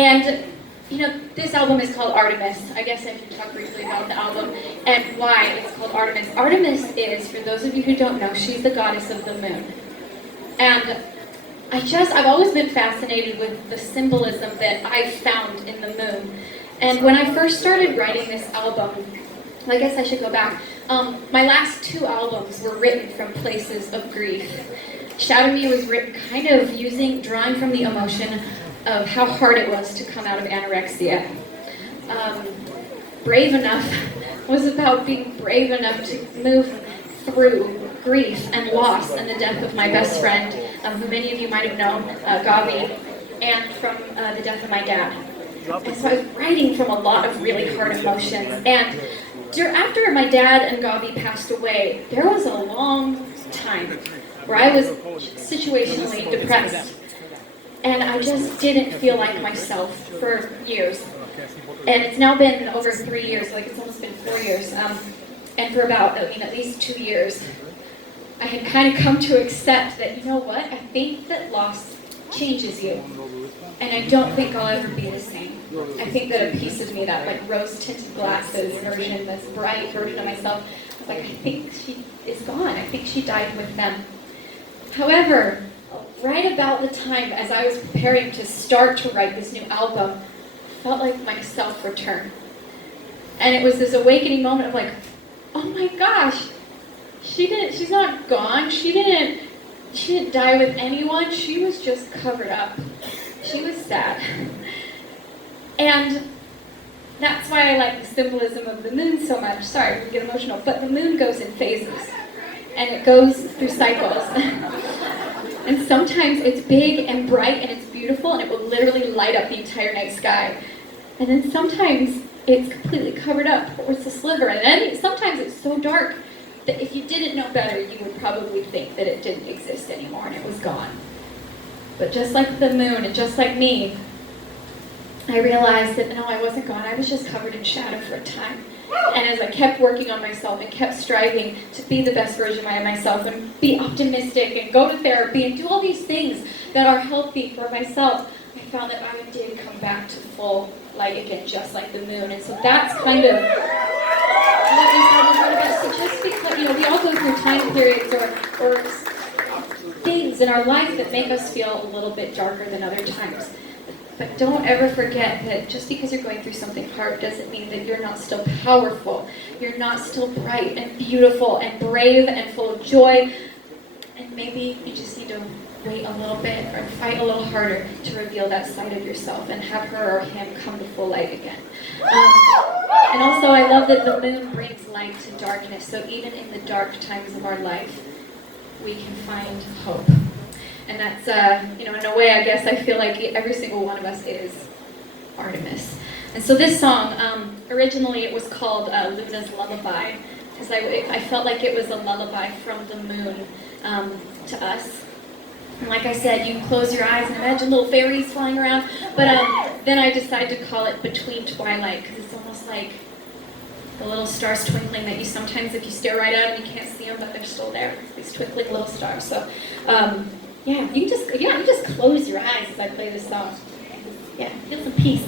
And this album is called Artemis. I guess I can talk briefly about the album and why it's called Artemis. Artemis is, for those of you who don't know, she's the goddess of the moon. And I've always been fascinated with the symbolism that I've found in the moon. And when I first started writing this album, I guess I should go back, my last 2 albums were written from places of grief. Shadow Me was written kind of drawing from the emotion of how hard it was to come out of anorexia. Brave Enough was about being brave enough to move through grief and loss and the death of my best friend, who many of you might have known, Gavi, and from the death of my dad. And so I was writing from a lot of really hard emotions. And after my dad and Gavi passed away, there was a long time where I was situationally depressed. And I just didn't feel like myself for years. And it's now been over 3 years, like it's almost been 4 years. And for about, at least 2 years, I had kind of come to accept that, you know what, I think that loss changes you. And I don't think I'll ever be the same. I think that a piece of me, that like rose-tinted glasses version, this bright version of myself, I was like, I think she is gone. I think she died with them. However, right about the time as I was preparing to start to write this new album, I felt like myself returned. And it was this awakening moment of like, oh my gosh, she's not gone. She didn't die with anyone. She was just covered up. She was sad. And that's why I like the symbolism of the moon so much. Sorry, we get emotional, but the moon goes in phases. And it goes through cycles. And sometimes it's big and bright and it's beautiful and it will literally light up the entire night sky. And then sometimes it's completely covered up, or it's a sliver. And then sometimes it's so dark that if you didn't know better, you would probably think that it didn't exist anymore and it was gone. But just like the moon and just like me, I realized that no, I wasn't gone. I was just covered in shadow for a time. And as I kept working on myself and kept striving to be the best version of myself and be optimistic and go to therapy and do all these things that are healthy for myself, I found that I did come back to full light again, just like the moon. And so that's kind of what this album is about. So just because, we all go through time periods or things in our life that make us feel a little bit darker than other times. But don't ever forget that just because you're going through something hard doesn't mean that you're not still powerful. You're not still bright and beautiful and brave and full of joy. And maybe you just need to wait a little bit or fight a little harder to reveal that side of yourself and have her or him come to full light again. And also I love that the moon brings light to darkness. So even in the dark times of our life, we can find hope. And that's, in a way, I guess I feel like every single one of us is Artemis. And so this song, originally it was called Luna's Lullaby, because I felt like it was a lullaby from the moon to us. And like I said, you close your eyes and imagine little fairies flying around. But then I decided to call it Between Twilight, because it's almost like the little stars twinkling that you sometimes, if you stare right at them, you can't see them, but they're still there. These twinkling little stars. So. You can just close your eyes as I play this song. Yeah, feel some peace.